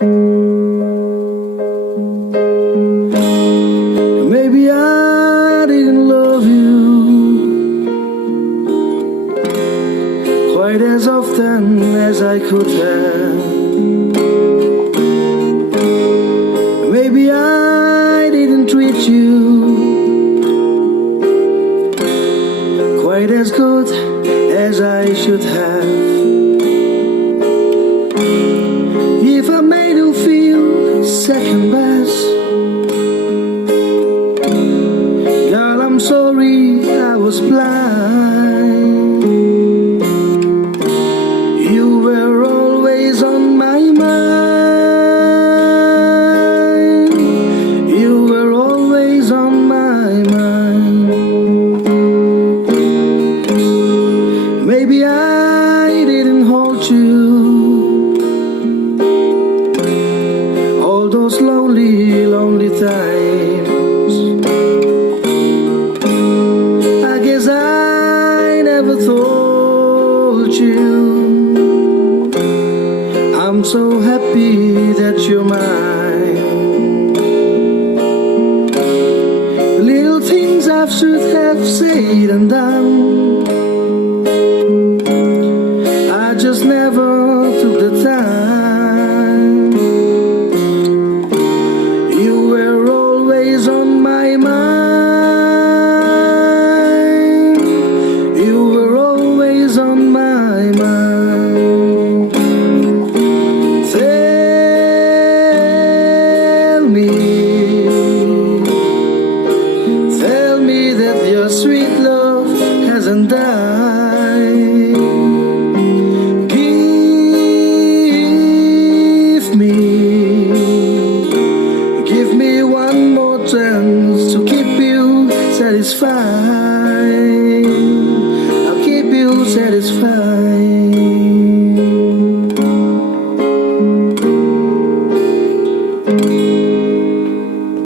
Maybe I didn't love you quite as often as I could have. Maybe I didn't treat you quite as good as I should have. If I made you feel second best, girl, I'm sorry I was blind. You were always on my mind. You were always on my mind. Maybe I didn't hold you all those lonely, lonely times. I guess I never told you I'm so happy that you're mine. The little things I should have said and done, I just never took the time. You were always on my mind. You were always on my mind. Tell me that your sweet love hasn't died. Give me one more chance to keep you satisfied.